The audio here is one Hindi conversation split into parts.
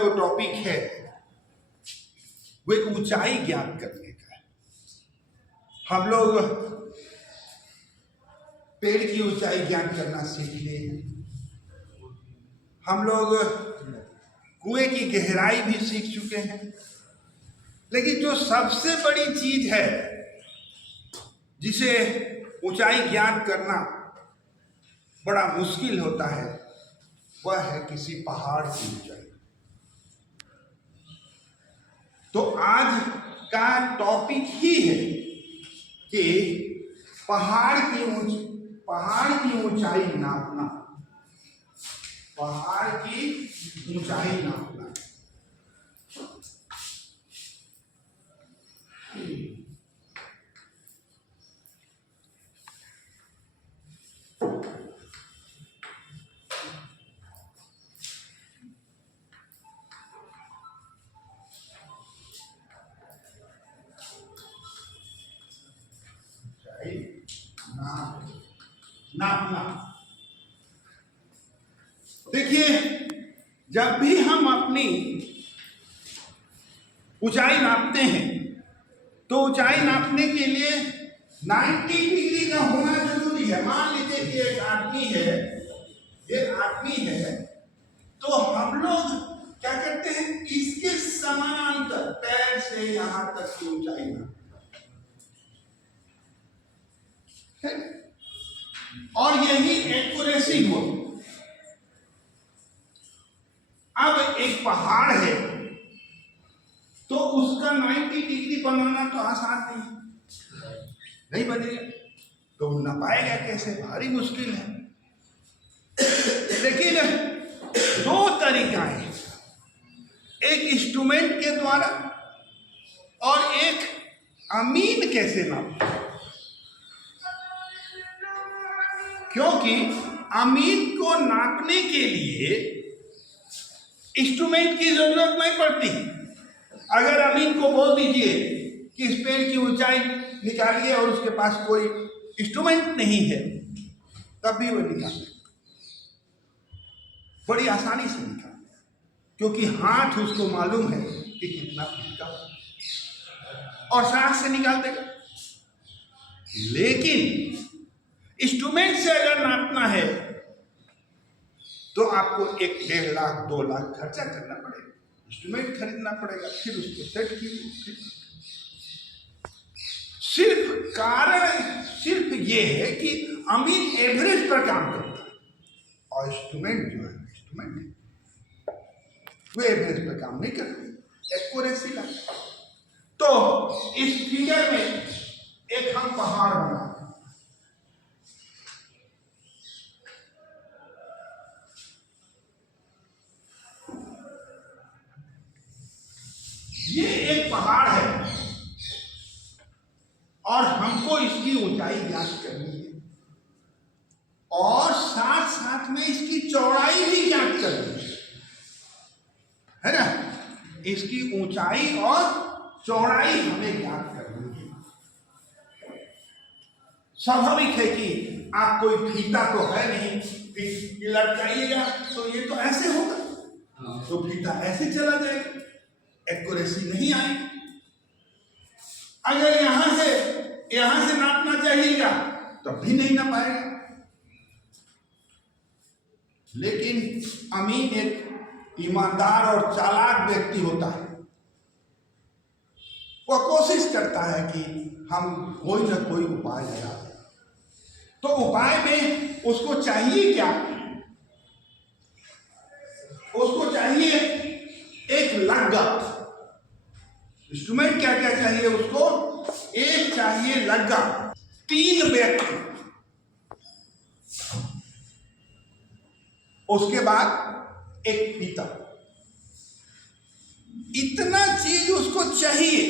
जो टॉपिक है वो एक ऊंचाई ज्ञात करने का है। हम लोग पेड़ की ऊंचाई ज्ञात करना सीख लिए, हम लोग कुएं की गहराई भी सीख चुके हैं, लेकिन जो सबसे बड़ी चीज है जिसे ऊंचाई ज्ञात करना बड़ा मुश्किल होता है वह है किसी पहाड़ की ऊंचाई। तो आज का टॉपिक ही है कि पहाड़ की ऊंचाई नापना, पहाड़ की ऊंचाई नापना। नापना। देखिए, जब भी हम अपनी ऊंचाई नापते हैं तो ऊंचाई नापने के लिए 90 डिग्री का होना जरूरी है। मान लीजिए कि एक आदमी है, ये आदमी है, तो हम लोग क्या करते हैं, इसके समानांतर पैर से यहां तक की ऊंचाई नापते हैं और यही एक्यूरेसी हो। अब एक पहाड़ है तो उसका 90 डिग्री बनाना तो आसान नहीं बनेगा, तो नपाएगा कैसे, भारी मुश्किल है। लेकिन दो तरीका है, एक इंस्ट्रूमेंट के द्वारा और एक अमीन कैसे नापना। क्योंकि अमीन को नापने के लिए इंस्ट्रूमेंट की जरूरत नहीं पड़ती। अगर अमीन को बोल दीजिए कि इस पेड़ की ऊंचाई निकालिए और उसके पास कोई इंस्ट्रूमेंट नहीं है, तब भी वो निकाले, बड़ी आसानी से निकाले, क्योंकि हाथ उसको मालूम है कि कितना फीट का, और साथ से निकाल देगा। लेकिन इंस्ट्रूमेंट से अगर नापना है तो आपको 1-1.5 लाख 2 लाख खर्चा करना पड़ेगा, इंस्ट्रूमेंट खरीदना पड़ेगा, फिर उसको सेट कीजिए। सिर्फ ये है कि अमीन एवरेज पर काम करता है और इंस्ट्रूमेंट जो है, इंस्ट्रूमेंट वो एवरेज पर काम नहीं करती, एक्यूरेसी का। तो इस फिगर में एक हम पहाड़ बना, ये एक पहाड़ है और हमको इसकी ऊंचाई ज्ञात करनी है और साथ साथ में इसकी चौड़ाई भी ज्ञात करनी है ना। इसकी ऊंचाई और चौड़ाई हमें ज्ञात करनी है। स्वाभाविक है कि आप कोई फीता तो है नहीं, लटकाइएगा तो ये तो ऐसे होगा, तो फीता ऐसे चला जाएगा, एक्यूरेसी नहीं आएगी। अगर यहां से नापना चाहिएगा तो भी नहीं ना पाएगा। लेकिन अमीन एक ईमानदार और चालाक व्यक्ति होता है, वह कोशिश करता है कि हम कोई ना कोई उपाय लगा दें। तो उपाय में उसको चाहिए क्या, उसको चाहिए एक लग्गा। इंस्ट्रूमेंट क्या क्या चाहिए उसको, एक चाहिए लग्गा, 3 व्यक्ति, उसके बाद एक फीता, इतना चीज उसको चाहिए।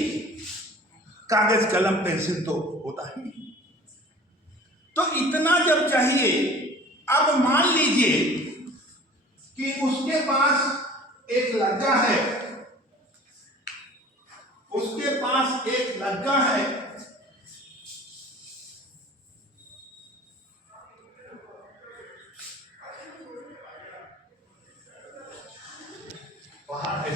कागज कलम पेंसिल तो होता ही नहीं, तो इतना जब चाहिए, अब मान लीजिए कि उसके पास एक लग्गा है, उसके पास एक लग्गा है, पहाड़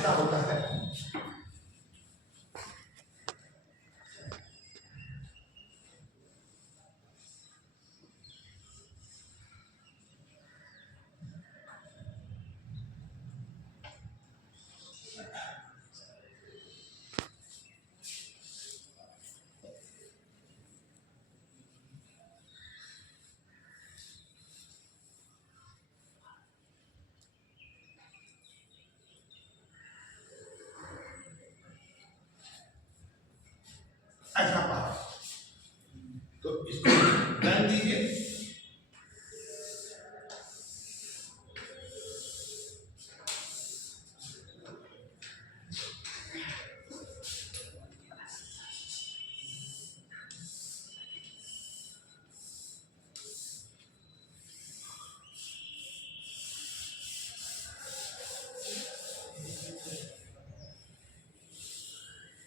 तो इसको ध्यान दीजिए।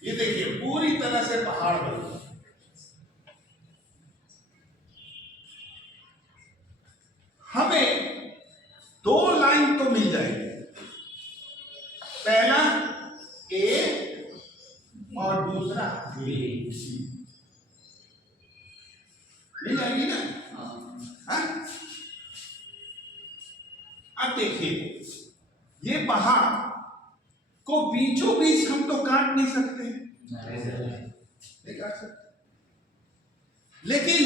ये देखिए पूरी तरह से पहाड़ बन गया। हमें दो लाइन तो मिल जाएगी, पहला ए और दूसरा बी मिल जाएगी ना। हाँ? अब देखिए ये पहाड़ को बीचों बीच हम तो काट नहीं सकते, नहीं काट सकते, लेकिन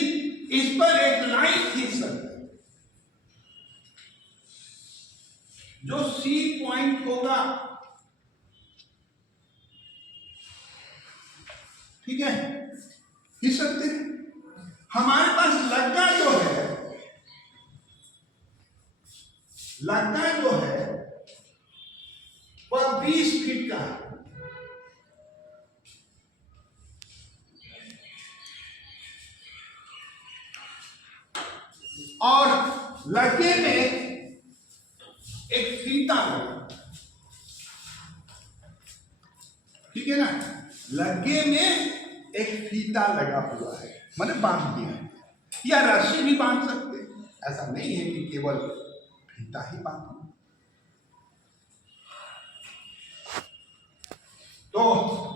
इस पर एक लाइन खींच सकते हैं। जो सी पॉइंट होगा, ठीक है, खींच सकते हैं। हमारे पास लग्गा जो है, लग्गा जो है वह 20 फीट का है। और लग्गे में एक फीता लगा, ठीक है ना, लग्गे में एक फीता लगा हुआ है, मैंने बांध दिया है, या रस्सी भी बांध सकते हैं, ऐसा नहीं है कि केवल फीता ही बांधो। तो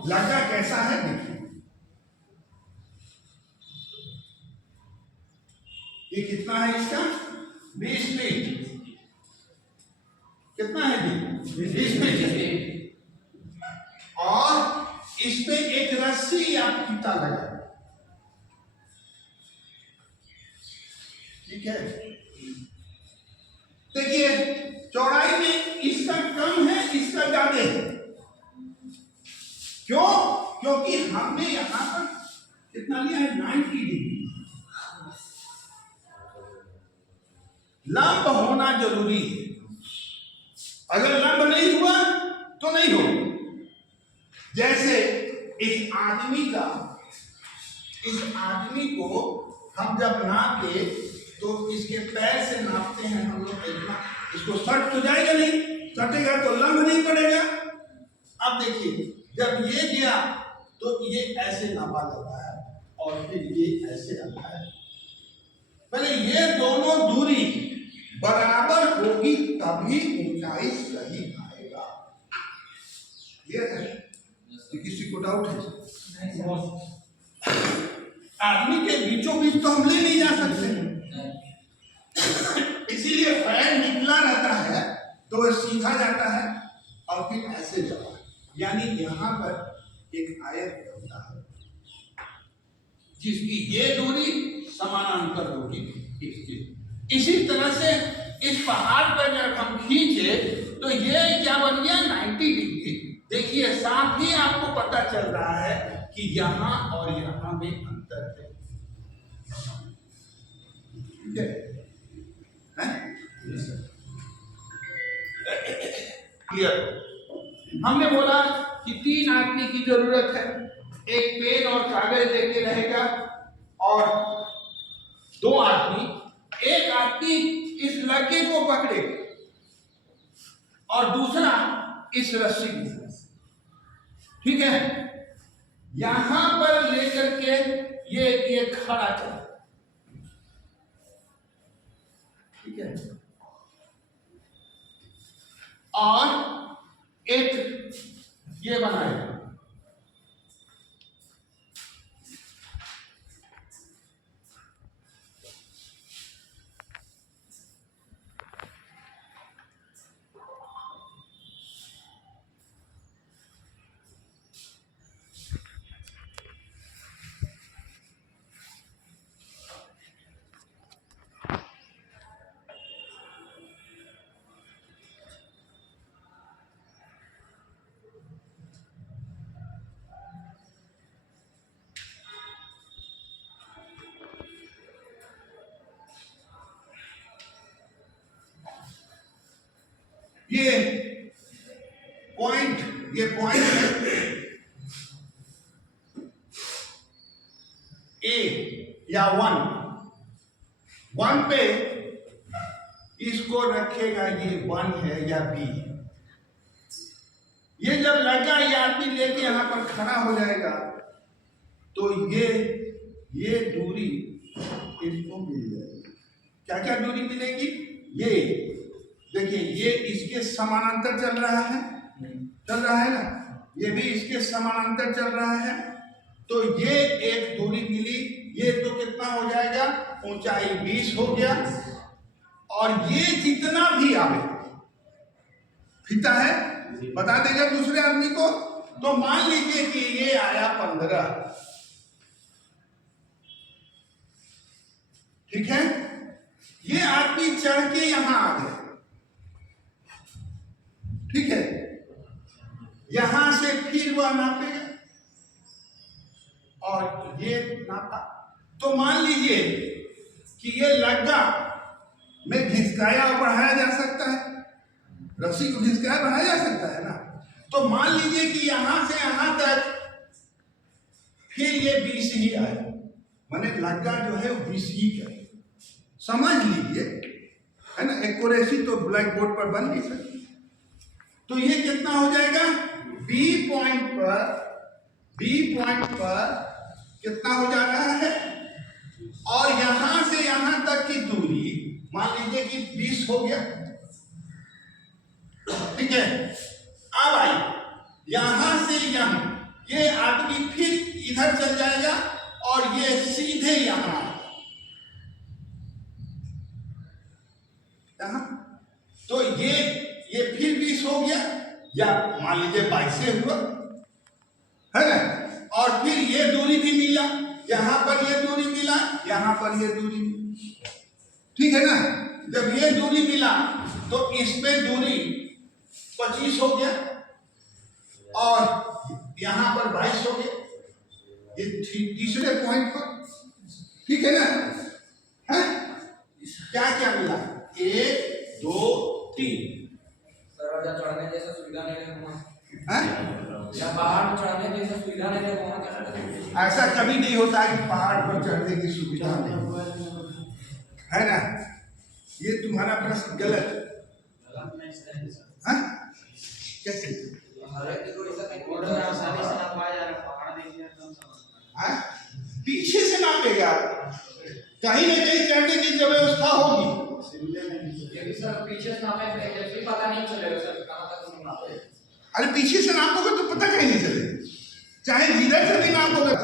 लग्गा कैसा है देखिए, ये कितना है इसका 20 फीट, कितना है 20 फीट, और इस पे एक रस्सी या फीता लगा, ठीक है। देखिए चौड़ाई में इसका कम है, इसका ज्यादा है, क्यों? क्योंकि हमने यहां पर कितना लिया है 90 डिग्री, लंब होना जरूरी है, अगर लंब नहीं हुआ तो नहीं हो। जैसे इस आदमी को हम जब नापे तो इसके पैर से नापते हैं हम लोग, इतना इसको सट तो जाएगा नहीं, सटेगा तो लंब नहीं पड़ेगा। अब देखिए जब ये गया तो ये ऐसे नापा जाता है और फिर ये ऐसे आता है, पहले ये दोनों दूरी बराबर होगी तभी ऊंचाई सही आएगा। क्लियर है? किसी को डाउट है? आदमी के बीचों बीच तो हम ले नहीं जा सकते, इसीलिए पैर निकला रहता है तो वह सीधा जाता है और फिर ऐसे जाता है, यानी यहां पर एक आयत बनता है जिसकी ये दूरी समानांतर होगी इसकी। इसी तरह से इस पहाड़ पर जब हम खींचे तो ये क्या बन गया 90 डिग्री। देखिए साथ ही आपको पता चल रहा है कि यहां और यहां में अंतर है, ठीक है? हमने बोला कि 3 आदमी की जरूरत है, एक पेन और कागज लेके रहेगा और 2 आदमी, एक आदमी इस लड़के को पकड़े और दूसरा इस रस्सी को, ठीक है, यहां पर लेकर के ये खड़ा कर, ठीक है, और एक ये बनाएगा, ये पॉइंट है ए या 1 पे इसको रखेगा, ये 1 है या बी। ये जब लगा ये आदमी लेके यहां पर खड़ा हो जाएगा तो ये दूरी इसको मिल जाएगी। क्या क्या दूरी मिलेगी? ये देखिए, ये इसके समानांतर चल रहा है ना, ये भी इसके समानांतर चल रहा है, तो ये एक दूरी मिली। ये तो कितना हो जाएगा? ऊंचाई 20 हो गया। और ये जितना भी आवे फीता है बता देगा दूसरे आदमी को। तो मान लीजिए कि ये आया 15, ठीक है। ये आदमी चढ़ के यहां आ गया, ठीक है। यहां से फिर वह नापेगा और ये नापा, तो मान लीजिए कि ये लग्गा में घिसकाया और बढ़ाया जा सकता है, रस्सी को घिसकाया बढ़ाया जा सकता है ना। तो मान लीजिए कि यहां से यहां तक फिर ये 20 ही आया, माने लग्गा जो है वो 20 ही का, समझ लीजिए, है ना। एक्यूरेसी तो ब्लैक बोर्ड पर बन नहीं सकती। तो ये कितना हो जाएगा? बी पॉइंट पर कितना हो जा रहा है? और यहां से यहां तक की दूरी मान लीजिए कि 20 हो गया, ठीक है। अब आई यहां से यहां, ये आदमी फिर इधर चल जाएगा और ये सीधे यहां, तो ये फिर 20 हो गया, या मान लीजिए 22 से हुआ, है ना। और फिर ये दूरी भी मिला, यहां पर ये दूरी मिला, यहां पर ये दूरी मिली, ठीक है ना। जब ये दूरी मिला तो इसमें दूरी 25 हो गया और यहां पर 22 हो गया, ये तीसरे पॉइंट पर, ठीक है ना। है क्या क्या मिला? 1 2 3। चढ़ने जैसा सुविधा नहीं है वहां, या पहाड़ चढ़ने जैसा सुविधा नहीं है वहां। ऐसा कभी नहीं होता है कि पहाड़ पर चढ़ने की सुविधा नहीं है ना। ये तुम्हारा प्रश्न गलत है। कैसे? पीछे से नापेगा, कहीं ना कहीं चढ़ने की व्यवस्था होगी। पीछे से नापे पता नहीं चलेगा सर कहां तक नापे। अरे पीछे से नापोगे तो पता कहीं नहीं चलेगा, चाहे जिधर से भी नापोगे।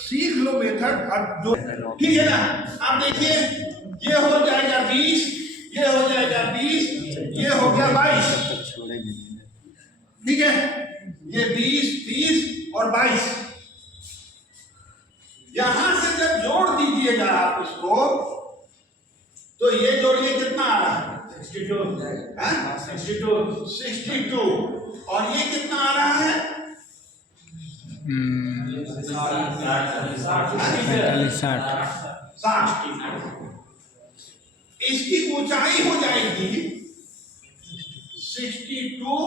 सीख लो मेथड और जो, ठीक है ना। आप देखिए, ये हो जाएगा 20, ये हो जाएगा 20, ये हो गया 22, ठीक है। ये 20 30 और 22, यहां से जब जोड़ दीजिएगा आप इसको, तो ये जोड़िए कितना आ रहा है? 62। और ये कितना आ रहा है? 60। इसकी ऊंचाई हो जाएगी 62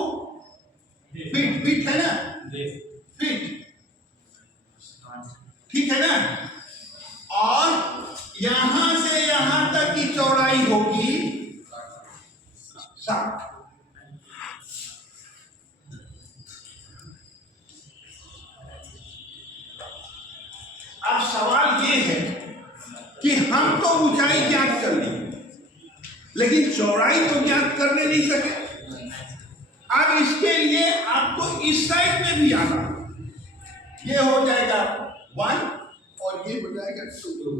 फीट। फीट है ना, फीट, ठीक है ना। और यहां से यहां तक की चौड़ाई होगी 60। अब सवाल ये है कि हम तो ऊंचाई ज्ञात कर ली, लेकिन चौड़ाई तो ज्ञात करने नहीं सके। अब इसके लिए आपको इस साइड में भी आना, ये हो जाएगा 1 और ये हो जाएगा 2,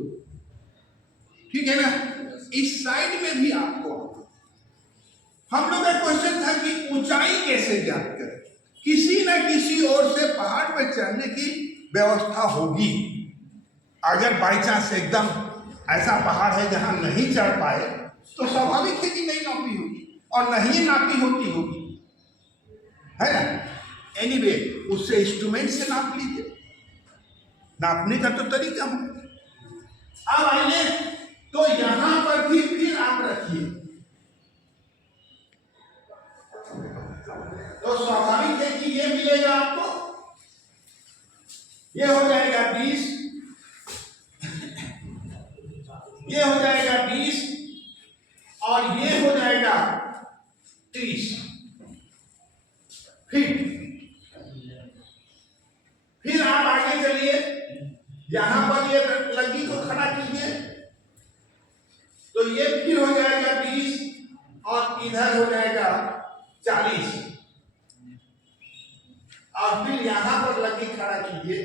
ठीक है ना। इस साइड में भी आपको, हम लोग का क्वेश्चन था कि ऊंचाई कैसे ज्ञात करें। किसी न किसी ओर से पहाड़ पर चढ़ने की व्यवस्था होगी। अगर बाई चांस एकदम ऐसा पहाड़ है जहां नहीं चढ़ पाए तो स्वाभाविक है कि नहीं नापी होगी, और नहीं नापी होगी, है ना। एनीवे, उससे इंस्ट्रूमेंट से नाप लीजिए, नापने का तो तरीका हो। अब आइए, तो यहां पर भी फिर आप रखिए, तो स्वाभाविक है कि ये हो जाएगा 20 और ये हो जाएगा 30 फिर आप आगे चलिए, यहां पर ये लग्गी को खड़ा कीजिए तो ये फिर हो जाएगा 20 और इधर हो जाएगा 40 और फिर यहां पर लग्गी खड़ा कीजिए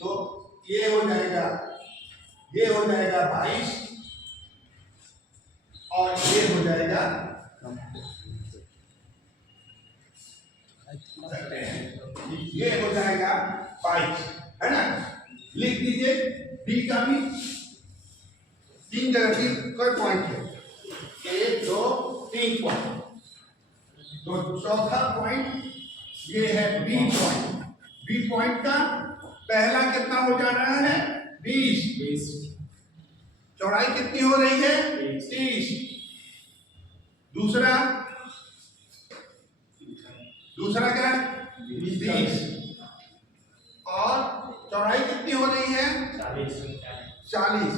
तो ये हो जाएगा 22 और ये हो जाएगा ये हो जाएगा 22, है ना। लिख दीजिए डी का भी 3 जगह की कोई पॉइंट है, 1 2 3 पॉइंट। तो चौथा पॉइंट ये है बी पॉइंट। बी पॉइंट का पहला कितना हो जा रहा है 20, चौड़ाई कितनी हो रही है 30। दूसरा क्या 20 और चौड़ाई कितनी हो रही है 40।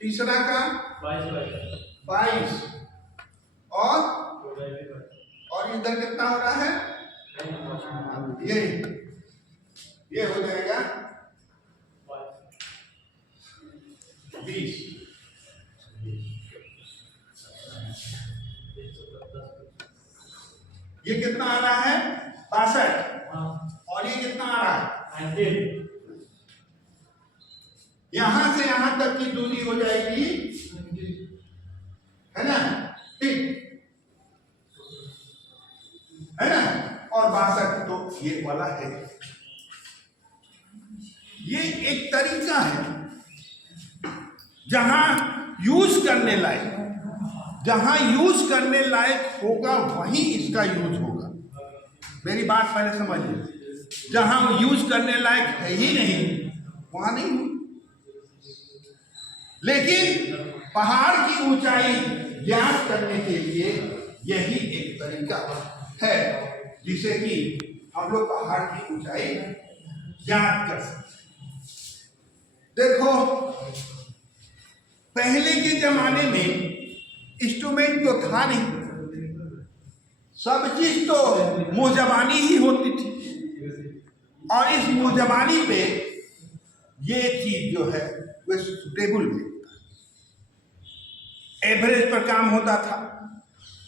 तीसरा का 22 और इधर कितना हो रहा है ये हो जाएगा 20। ये कितना आ रहा है 62 और ये कितना आ रहा है 19। यहां से यहां तक की दूरी हो जाएगी, है ना, ठीक है ना। और 62 तो ये वाला है। ये एक तरीका है जहां यूज करने लायक होगा वहीं इसका यूज होगा। मेरी बात पहले समझिए, जहां यूज करने लायक है ही नहीं वहां नहीं हो। लेकिन पहाड़ की ऊंचाई ज्ञात करने के लिए यही एक तरीका है जिसे कि हम लोग पहाड़ की ऊंचाई ज्ञात कर सकते। देखो पहले के जमाने में इंस्ट्रूमेंट तो था नहीं, सब चीज तो मुंह जबानी ही होती थी और इस मुंह जबानी पे ये चीज जो है वह सुटेबल भी एवरेज पर काम होता था,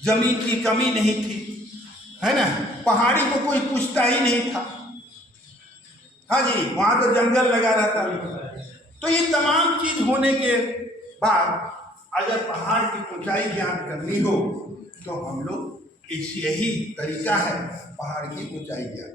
जमीन की कमी नहीं थी, है ना। पहाड़ी को कोई पूछता ही नहीं था, हाँ जी, वहां तो जंगल लगा रहता था। तो ये तमाम चीज होने के बाद अगर पहाड़ की ऊंचाई ज्ञात करनी हो तो हम लोग यही तरीका है पहाड़ की ऊंचाई ज्ञात।